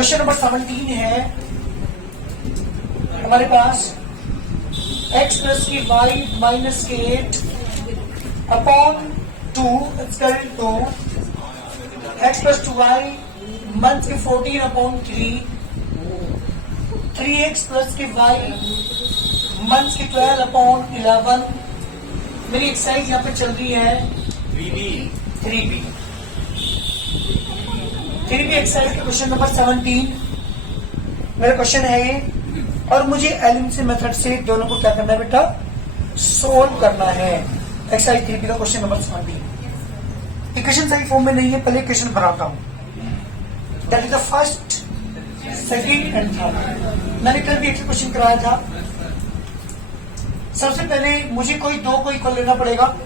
Question number 17 है हमारे पास x प्लस की y माइनस के 8 upon 2 equal to x plus 2y month के 14 अपॉन 3x प्लस की y मंथ की 12 अपॉन 11। मेरी एक्सरसाइज यहाँ पे चल रही है 3b एक्सरसाइज के क्वेश्चन नंबर 17 मेरा क्वेश्चन है ये, और मुझे एलिमेंट्री मेथड से दोनों को क्या करना है बेटा, सोल्व करना है। एक्सरसाइज 3b का क्वेश्चन नंबर 17 इक्वेशन सही फॉर्म में नहीं है, पहले इक्वेशन बनाता हूं। That is the first, second and third. मैंने कल भी एक क्वेश्चन कराया था। सबसे पहले मुझे कोई इक्वल लेना पड़ेगा।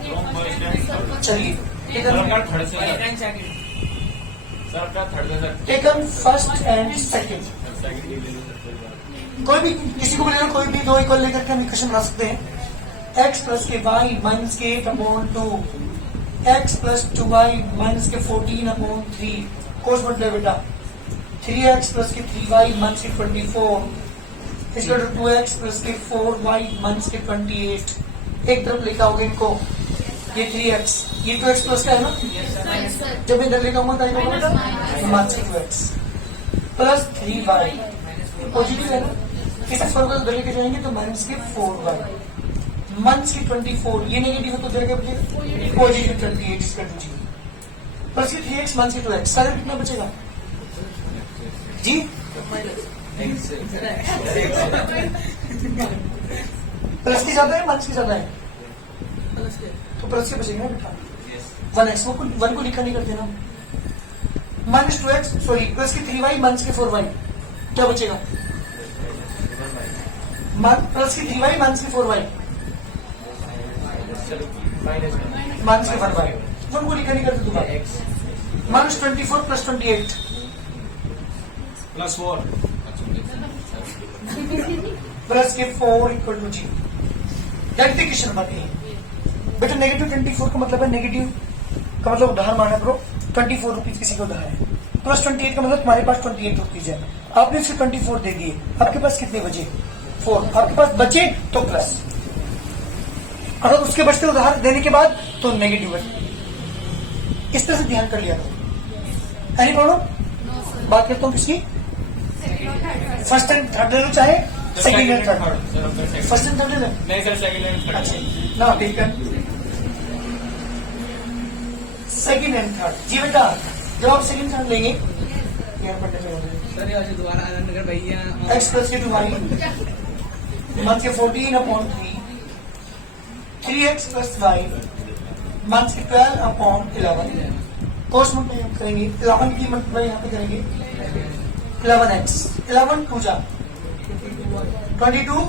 चलिए टेकन फर्स्ट एंड सेकंड, कोई भी किसी को भी लेना, कोई भी दो इक्वल लेकर के हम इक्वेशन बना सकते हैं। x प्लस के y माइनस के 8 upon 2, x plus 2y minus के 14 अपॉन 3, कोस मल्टीप्लाई बेटा 3x प्लस के 3y माइनस के 24 इसका 2x प्लस के 4y माइनस के 28। एक तरफ लिखा होगा इनको, ये 3x, ये 2x प्लस का है ना, जब इधर लिखा होगा माइनस के 2x प्लस 3y पॉजिटिव है ना, इसे फोर को उधर लेके जाएंगे तो माइनस के 4y माइनस के 24, ये नेगेटिव है तो उधर क्या बचेगा पॉजिटिव 28 इसका 2g प्लस के 3x माइनस के 2x, सारे कितना बचेगा जी? प्लस की ज्यादा है माइनस की ज्यादा है, तो प्लस के बचेगा बेटा 1x, वो 1 को लिखा नहीं करते ना। माइनस 2x सॉरी प्लस के 3y माइनस के 4y क्या बचेगा, प्लस की 3y माइनस की 4y माइनस के 1y, 1 को लिखा नहीं करते दोबारा। माइनस 24 प्लस 28 प्लस 4 प्लस के 4 इक्वल टू जी। That is question number A. बेटा नेगेटिव 24 का मतलब है, नेगेटिव का मतलब उधार माना करो 24 रुपीज किसी को उधार है, प्लस 28 का मतलब तुम्हारे पास 28 रुपीज है, आपने सिर्फ 24 दे दिए, आपके पास कितने बचे 4, आपके पास बचे तो प्लस, अगर उसके बचते उधार देने के बाद तो नेगेटिव बचे। इस तरह से ध्यान कर लिया करो। Any problem? बात करता हूँ किसकी, फर्स्ट एंड थर्ड ले लो, चाहे second and third. First and third ले लो, नहीं सर सेकंड एंड थर्ड। अच्छा ना टेकन सेकंड एंड थर्ड जी बेटा। जब आप सेकंड थर्ड लेंगे सर ये दोबारा आनंद कर भैया x प्लस के 2y मंथ के 14 upon 3, 3x plus y month के 12 अपॉन 11, कोस मल्टीप्लाई करेंगे 11 की मल्टीप्लाई यहाँ पे करेंगे 11x, 11 2 जा 22,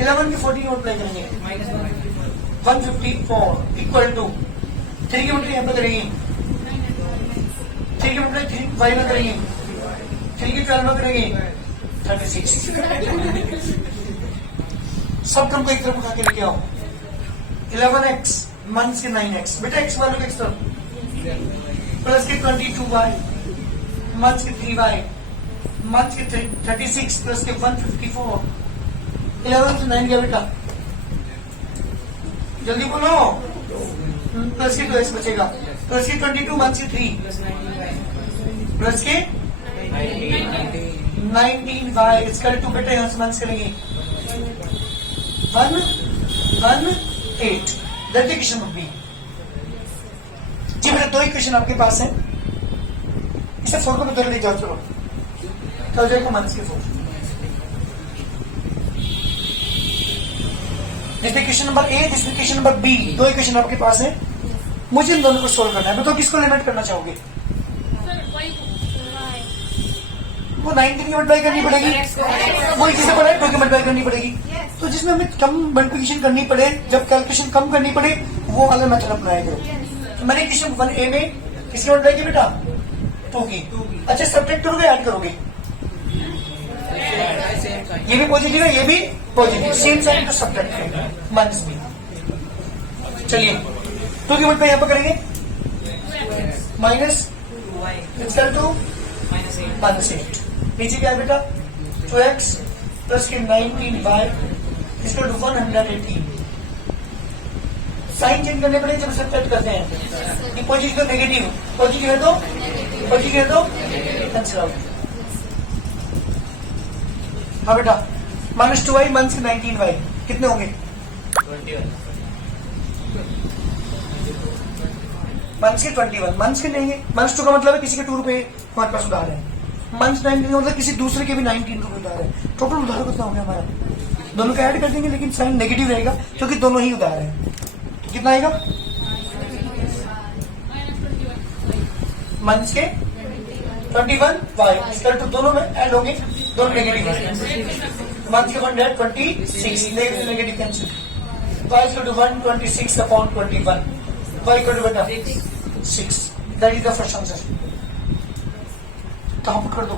11 की 14 मल्टीप्लाई करेंगे 154 इक्वल टू 3 की मल्टीप्लाई यहाँ पे करेंगे, 3 की मल्टीप्लाई 3 y में करेंगे, 3 की 12 में करेंगे 36। सब टर्म को एक तरफ उठा के लेके आओ। 11x माइनस के 9x, बेटा x वालों के तरफ प्लस के 22y माइनस के 3y माइनस के 36 प्लस के 154। 11 से 9 गया बेटा, जल्दी बोलो। प्लस के 2x बचेगा, प्लस के 22 माइनस के 3 प्लस के 19y इसका 2 बेटा यहाँ से माइनस करेंगे 118। दैट इक्वेशन वुड बी जी। मेरे दो इक्वेशन आपके पास है, इसे 4 को उधर ले जाओ, चलो क्या हो जाएगा माइनस के 4। This equation number A, this equation number B, दो इक्वेशन आपके पास है, मुझे इन दोनों को सोल्व करना है। बताओ किसको लिमिट करना चाहोगे? वो 19 की मल्टीप्लाई करनी पड़ेगी, वही जिसे पढ़ा है 2 की मल्टीप्लाई करनी पड़ेगी। तो जिसमें हमें कम मल्टीप्लिकेशन करनी पड़े, जब कैलकुलेशन कम करनी पड़े, वो वाला मेथड अपनाया करो। तो मैंने क्वेश्चन 1A में किसकी मल्टीप्लाई की बेटा 2 की। अच्छा सब्ट्रैक्ट करोगे ऐड करोगे? ये भी पॉजिटिव है, ये भी पॉजिटिव, सेम साइन को सब्ट्रैक्ट करेंगे माइनस बी। चलिए 2 की मल्टीप्लाई यहाँ पर करेंगे माइनस इक्वल टू -8। नीचे क्या है बेटा 2x प्लस के 19y इसका 118। साइन चेंज करने पड़े जब सब्ट्रैक्ट करते हैं। ये पॉजिटिव तो नेगेटिव, पॉजिटिव है तो कैंसिल आउट। हाँ बेटा -2y माइनस 19y कितने होंगे? माइनस के 21 माइनस के नहीं है। -2 का मतलब है किसी के 2 रुपए हमारे पास उधार है। -19 का मतलब किसी दूसरे के भी 19 रुपए उधार है। टोटल उधार कितना हो गया हमारा? दोनों का ऐड कर देंगे लेकिन साइन नेगेटिव रहेगा क्योंकि दोनों ही उधार है। तो कितना आएगा? माइनस के 21y इसका तो दोनों में ऐड होंगे, दोनों नेगेटिव है। माइनस के 126 negative cancel. y equal to 126 upon 21 y equal to बेटा 6। That is the first answer. कहाँ पुट कर दो?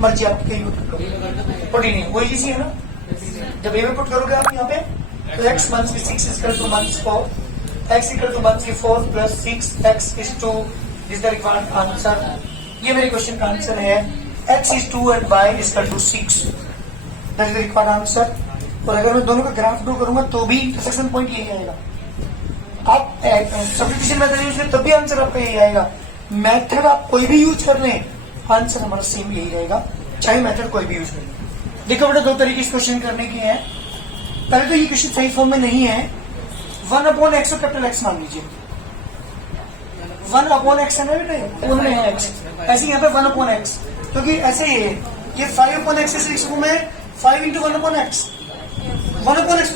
मर्जी आपकी कहीं पुट करो, पुट ही नहीं वही इजी है ना। जब ए में पुट करोगे आप यहाँ पे तो x माइनस के 6 equal to minus 4 x equal to minus के 4 plus 6 x is 2 is the required answer. ये मेरे क्वेश्चन का आंसर है। x is 2 and y is equal to 6 that is the required answer. और अगर मैं दोनों का ग्राफ ड्रॉ करूंगा तो भी इंटरसेक्शन पॉइंट यही आएगा। आप सब्स्टिट्यूशन मेथड यूज करें तब भी आंसर आपका यही आएगा। मेथड आप कोई भी यूज कर लें आंसर हमारा सेम यही रहेगा, चाहे मेथड कोई भी यूज करें। देखो बेटा दो तरीके इस क्वेश्चन करने के हैं। पहले तो ये क्वेश्चन सही फॉर्म में नहीं है। 1/x और कैपिटल X मान लीजिए। 1/x है ना बेटा, उनमें है x। ऐसे यहाँ पे 1/x क्योंकि ऐसे ही है। ये 5/x से लिख सकूं मैं 5 into 1/x। 1/x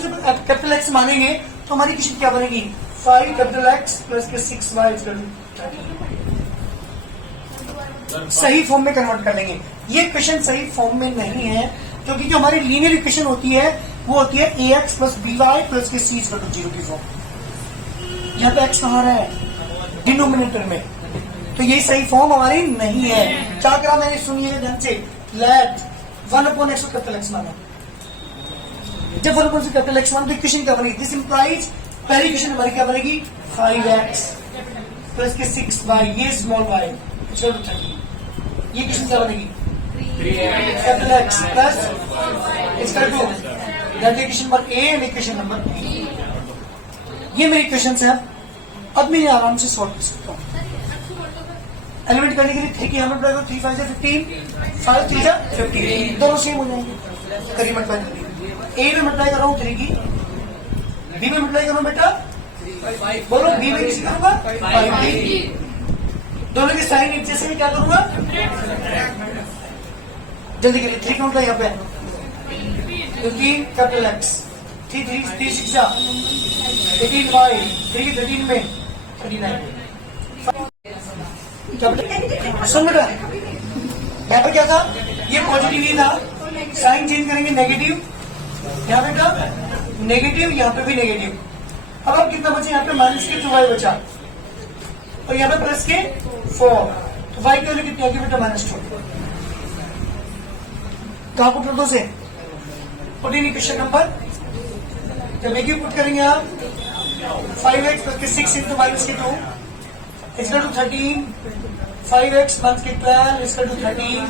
capital X मानेंगे तो हमारी क्वेश्चन क्या बनेगी? 5 कैपिटल X प्लस के 6y सही फॉर्म में कन्वर्ट कर लेंगे। ये क्वेश्चन सही फॉर्म में नहीं है क्योंकि जो हमारी लीनियर इक्वेशन होती है वो होती है ax प्लस by प्लस के c इक्वल टू 0 की फॉर्म। यहाँ पे x कहाँ रहा है? डिनोमिनेटर में। तो ये सही फॉर्म हमारी नहीं है। क्या करा मैंने? सुनिए ध्यान से। लेट 1/x को कैपिटल X माना। जब 1/x को कैपिटल X माना तो इक्वेशन क्या बनेगी? दिस इंप्लाइज पहली इक्वेशन हमारी क्या बनेगी? 5x प्लस के 6y ये स्मॉल y इक्वल टू 30। ये इक्वेशन क्या बनेगी? कैपिटल X प्लस इसका 2 that equation number A and equation number B। ये मेरी इक्वेशंस है। अब मैं आराम से सॉल्व कर सकता हूँ। एलिमेंट करने के लिए 3 की यहाँ पर 3 5 15 5 3 15 दोनों सेम हो जाएंगे। करीब मल्टीप्लाई करिए। A में मल्टीप्लाई कर रहा हूँ 3 की, B में मल्टीप्लाई कर रहा हूँ बेटा बोलो B में किसी करूंगा 5 दोनों के साइन एक जैसे क्या करूंगा? जल्दी करिए। 3 काउंट यहाँ पे 15 कैपिटल X 3 3 3 6 18y 3 13 में 39। सुन बेटा यहाँ पे क्या था? ये पॉजिटिव ही था। साइन चेंज करेंगे नेगेटिव, यहाँ पे क्या नेगेटिव, यहाँ पे भी नेगेटिव। अब कितना बचे? यहाँ पे माइनस के 2y बचा और यहाँ पे प्लस के 4। तो y की वैल्यू कितनी आएगी बेटा? -2। कहाँ पुट कर दो से? Put in equation number. जब एक ही पुट करेंगे आप 5x प्लस के 6 इंटू माइनस के 2 इक्वल टू 13 5x माइनस के 12 equal to 13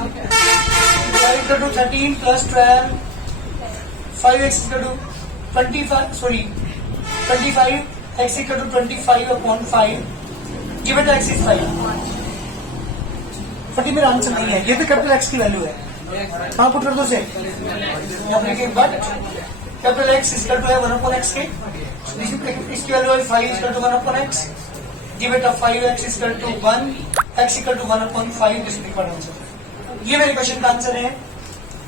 y equal to 13 plus 12 5x equal to 25 x equal to 25 upon 5। ये बेटा x इज 5। 40 मेरा आंसर नहीं है। ये भी कैपिटल X की वैल्यू है। कहाँ पुट कर दो से? But capital X equal to है 1/x के। इसकी वैल्यू है 5 इक्वल टू 1/x। ये बेटा 5x equal to 1 x equal to 1/5 this required answer. ये मेरे क्वेश्चन का आंसर है।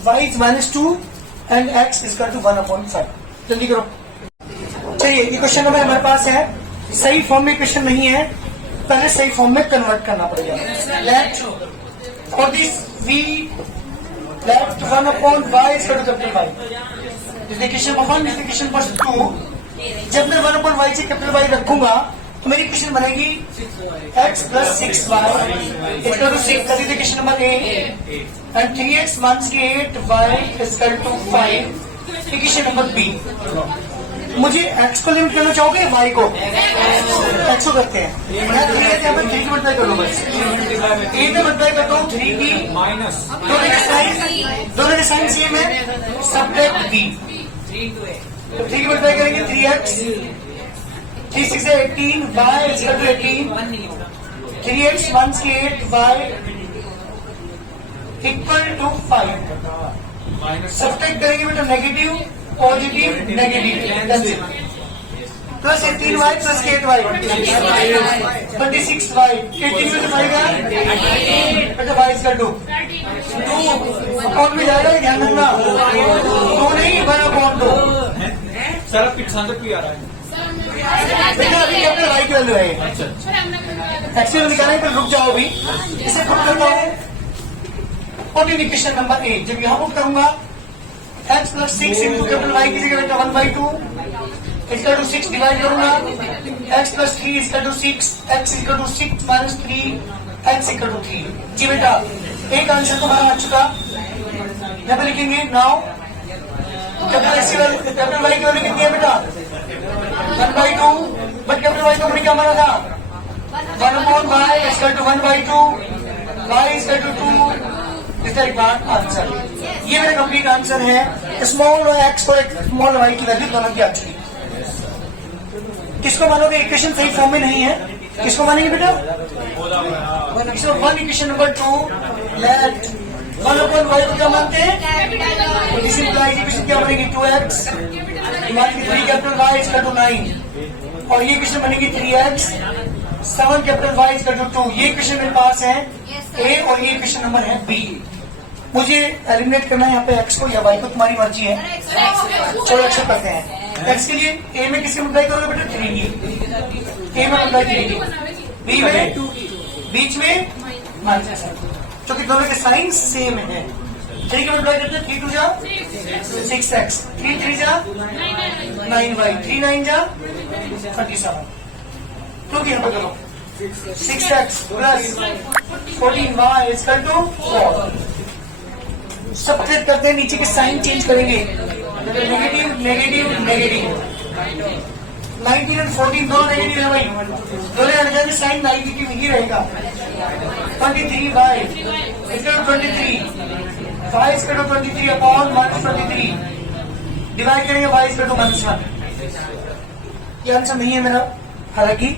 y is -2 and x equal to 1/5। जल्दी करो। चलिए ये क्वेश्चन नंबर हमारे पास है। सही फॉर्म में क्वेश्चन नहीं है, पहले सही फॉर्म में कन्वर्ट करना पड़ेगा। Let for this we let 1/y equal to capital Y। Equation number 1 equation number 2। जब मैं 1/y से कैपिटल Y रखूंगा तो मेरी इक्वेशन बनेगी x plus 6y equal to 6 that is equation number A and 3x minus के 8y equal to 5 equation number B। मुझे x को लिमिट करना चाहोगे वाई को? एक्स को करते हैं। मैं 3 है यहाँ पर 3 की मल्टीप्लाई कर लो बस। 3 में मल्टीप्लाई करता हूँ 3 की माइनस दोनों के साइन सेम है, सब्ट्रैक्ट b। 3 की मल्टीप्लाई करेंगे 3x, 3 6 है 18, y is equal to 18, 3x 1 की 8, y इक्वल टू 5। सब्ट्रैक्ट करेंगे बेटा negative positive negative, plus 18y plus 8y 26y, 18 में दिखाएगा बेटा y इसका 2 अकाउंट में जाएगा, ध्यान रखना 2 नहीं 1/2। सर आप पिछांतर क्यों आ रहा है? बेटा अभी कैपिटल y की वैल्यू है, एक्चुअली निकालने पर रुक जाओ अभी। इसे पुट करता हूँ फोर्टीन इक्वेशन नंबर 8। जब यहाँ पुट करूंगा x plus 6 into capital y की जगह बेटा 1/2 इक्वल टू 6 डिवाइड करूंगा x plus 3 equal to 6, x equal to 6 minus 3, x equal to 3। जी बेटा एक आंसर तुम्हारा आ चुका। यहाँ पे लिखेंगे नाउ कैपिटल x की वैल्यू कैपिटल y की वैल्यू कितनी है बेटा 1/2, बट कैपिटल y को हमने क्या माना था 1/y equal to 1/2, y equal to 2 is the required answer. ये मेरा कंप्लीट आंसर है। स्मॉल x और स्मॉल y की वैल्यू दोनों की आ चुकी। किसको मानोगे इक्वेशन सही फॉर्म में नहीं है? किसको मानेंगे बेटा? One equation number 2 late 1/y को क्या मानते हैं? दिस इंप्लाइज इक्वेशन क्या बनेगी 2x divide 3 capital y equal to 9, और ये इक्वेशन बनेगी 3x 7 capital y equal to 2। ये इक्वेशन मेरे पास है a और ये इक्वेशन नंबर है b। मुझे एलिमिनेट करना है यहाँ पे x को या y को, तुम्हारी मर्जी है। चलो एक्सेप्ट करते हैं। x के लिए a में किससे मल्टीप्लाई करोगे बेटा 3 की, a में मल्टीप्लाई करेंगे, b में बीच में माइनस, क्योंकि दोनों के साइन सेम है। 3 की मल्टीप्लाई करते हैं 3 2 जा 6x, 3 3 जा 9y, 3 9 जा 27। तो यहाँ पे करो 6x plus 14y equal to 4। Subtract करते हैं, नीचे के साइन चेंज करेंगे, नेगेटिव नेगेटिव नेगेटिव। 19 और 14 दोनों नेगेटिव है भाई, दोनों हट जाएंगे, साइन नेगेटिव ही रहेगा। 23y equal to 23, y equal to 23 upon -23 divide करेंगे y इक्वल टू -1। ये आंसर नहीं है मेरा हालांकि,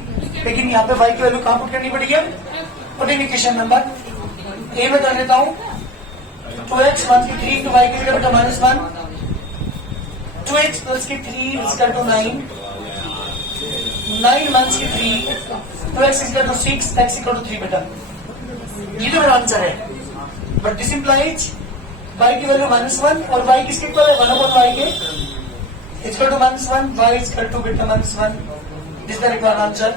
लेकिन यहाँ पे y की वैल्यू कहाँ पुट करनी पड़ेगी? फोर्टीन इक्वेशन नंबर ए में कर देता हूँ 2x 1 की 3 y की जगह बेटा -1, 2x प्लस की 3 इक्वल टू 9, 9 मंथ्स की 3, 2x equal to 6, x equal to 3 बेटा। ये तो मेरा आंसर है, बट दिस इंप्लाइज y की वैल्यू -1 और y किसके इक्वल है 1/y के equal to -1, y equal to बेटा -1। This the required answer.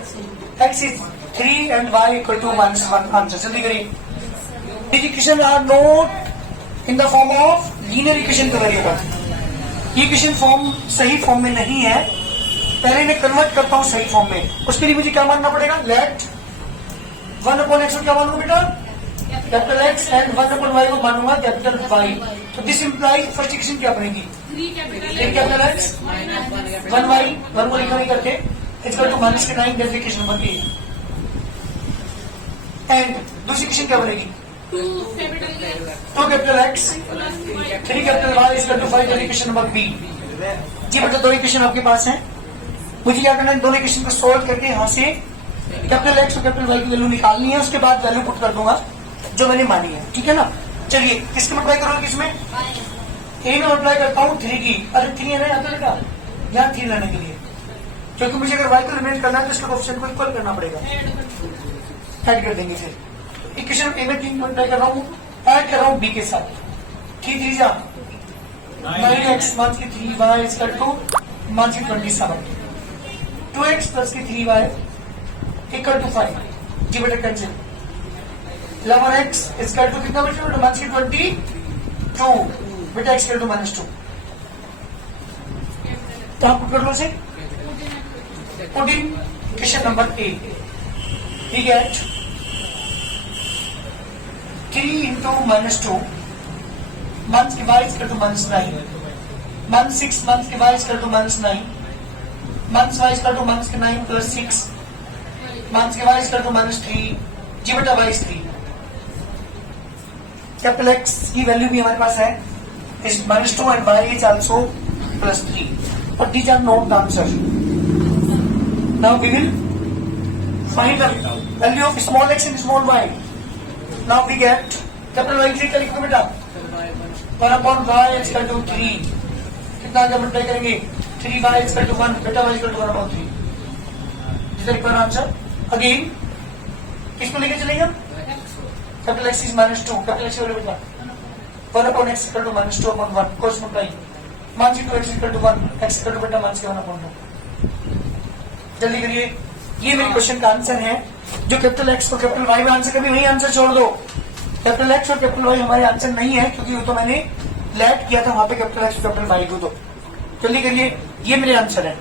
x is 3 and y equal to -1 answer. जल्दी करिए। These equations are not in the form of linear equation का value पर। ये इक्वेशन फॉर्म सही form में नहीं है, पहले मैं कन्वर्ट करता हूँ सही फॉर्म में। उसके लिए मुझे क्या मानना पड़ेगा? लेट 1/x को क्या मानूंगा बेटा कैपिटल x एंड 1/y को मानूंगा कैपिटल y। तो दिस इंप्लाइज फर्स्ट इक्वेशन क्या बनेगी 3 कैपिटल x 1y 1 को लिखा नहीं करके equal to -9 that equation number 8। And दूसरी इक्वेशन क्या बनेगी 2 capital x 3 capital y equal to 5 that equation number b। जी बेटा दो इक्वेशन आपके पास हैं, मुझे क्या करना है दोनों इक्वेशन को सोल्व करके यहाँ से कैपिटल x और कैपिटल y की वैल्यू निकालनी है, उसके बाद वैल्यू पुट कर दूंगा जो मैंने मानी है, ठीक है ना। चलिए किसके मल्टीप्लाई करोगे किसमें? a में मल्टीप्लाई करता हूँ 3 की, अरे 3 है ना यहाँ पे बेटा, यहाँ 3 लाने के लिए, क्योंकि मुझे अगर y को एलिमिनेट करना है तो इसके कोएफिशिएंट को इक्वल करना पड़ेगा, ऐड कर देंगे। फिर इक्वेशन ए में 3 मल्टीप्लाई कर रहा हूँ, ऐड कर रहा हूँ b के साथ, 3 3 जा 9x माइनस की 3y इक्वल टू माइनस की 27, 2x प्लस की 3y इक्वल टू 5। जी बेटा कैंसिल। 11x इक्वल टू कितना बेटा माइनस की 22 बेटा x इक्वल टू -2। तो आप पुट कर लो से 14 क्वेश्चन नंबर 8। ठीक है 3 इंटू -2 मंथ की y equal to -9, month 6 month की y equal to -9, minus y equal to minus के 9 प्लस 6 माइनस के वाई इक्वल टू माइनस 3 जी बेटा वाई 3 कैपिटल एक्स की वैल्यू भी हमारे पास है is minus 2 and y is also plus 3 और these are not the answer now we will find the value of small x and small y now we get capital y क्या लिखो बेटा 1 upon y is equal to 3 कितना आगे multiply करेंगे 3y is equal to 1 बेटा y is equal to 1 upon 3 this is required answer again किसको लेके चलेंगे capital x is minus 2 capital x value बेटा 1 upon x is equal to minus 2 upon 1 cross multiply मान जी 2x is equal to 1 x is equal to बेटा मान के 1 upon 2 जल्दी करिए ये मेरे क्वेश्चन का आंसर है जो कैपिटल x को कैपिटल y में आंसर कभी वही आंसर छोड़ दो कैपिटल एक्स और कैपिटल वाई हमारे आंसर नहीं है क्योंकि वो तो मैंने लेट किया था वहां पे कैपिटल एक्स और कैपिटल वाई को तो जल्दी करिए ये मेरे आंसर है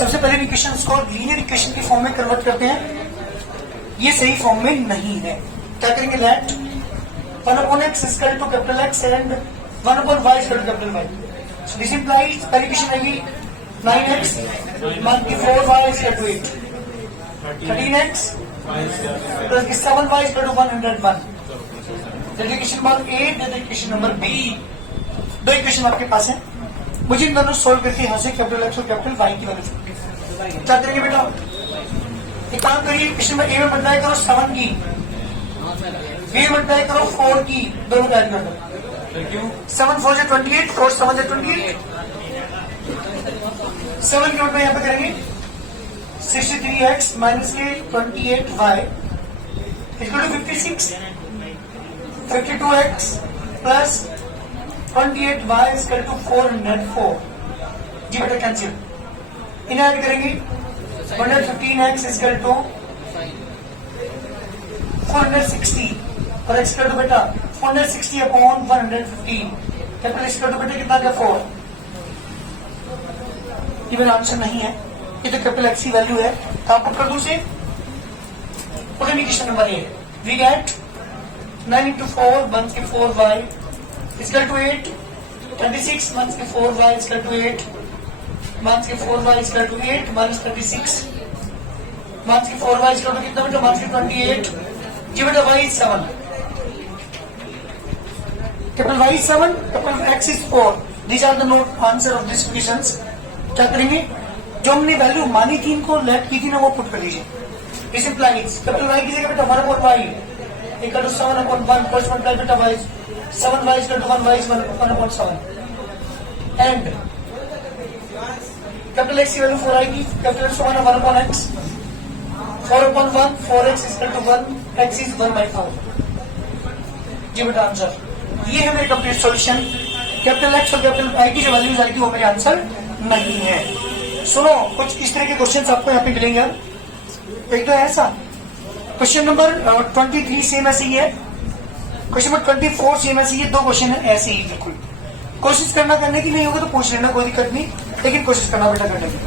सबसे पहले इक्वेशन को लीनियर इक्वेशन की फॉर्म में कन्वर्ट करते हैं ये सही फॉर्म में नहीं है क्या करेंगे let 1 upon x is equal to capital x and 1 upon y is equal to capital y so this implies पहली इक्वेशन आएगी 9x -4y is equal to 8 13x plus 7y is equal to 101 equation number A equation number B दो equation आपके पास है मुझे इन दोनों solve करके यहाँ से कैपिटल एक्स और कैपिटल वाई की वैल्यू क्या करेंगे बेटा एक काम करिए इक्वेशन नंबर ए में मल्टीप्लाई करो 7 की बी में मल्टीप्लाई करो 4 की दोनों का ऐड कर दो 7 4 से 28 4 7 से 28 7 की मल्टीप्लाई यहाँ पे करेंगे 63x माइनस के 28y equal to 56 52x plus 28y is equal to 404 जी बेटा कैंसिल इन्हें ऐड करेंगे 115x इज इक्वल टू 460 और x इक्वल टू बेटा 460 upon 115 capital x equal to बेटा कितना क्या 4 ये मेरा आंसर नहीं है ये तो कैपिटल एक्स की वैल्यू है तो आपको कर दूं से question number A we get 9 into 4 1 के 4y is equal to 8 26 1 के 4y is equal to 8 1 के 4y is equal to 8 minus 36 1 के 4y is equal to कितना बेटा 1 के 28 जी बेटा y is 7 capital y is 7 capital x is 4 these are the note answer of these equations क्या करेंगे जो हमने वैल्यू मानी थी इनको लेट की थी ना वो पुट कर लीजिए इस इंप्लाइज कैपिटल वाई की जगह बेटा 1 upon y equal to 7 upon 1 cross multiply बेटा y 7y equal to 1y is 1 upon 7 and capital x की वैल्यू 4 आएगी capital x 1 upon x 4 upon 1 4x is equal to 1 x is 1 by 4 जी बेटा answer ये है मेरे complete solution capital x और capital y की जो वैल्यूज आएगी वो मेरे आंसर नहीं है सुनो कुछ इस तरह के क्वेश्चंस आपको यहाँ पे मिलेंगे एक तो ऐसा क्वेश्चन नंबर 23 सेम ऐसे ही है क्वेश्चन नंबर 24 सेम ऐसे ही है दो क्वेश्चन है ऐसे ही बिल्कुल कोशिश करना करने की नहीं होगा तो पूछ लेना कोई दिक्कत नहीं लेकिन कोशिश करना बेटा करने की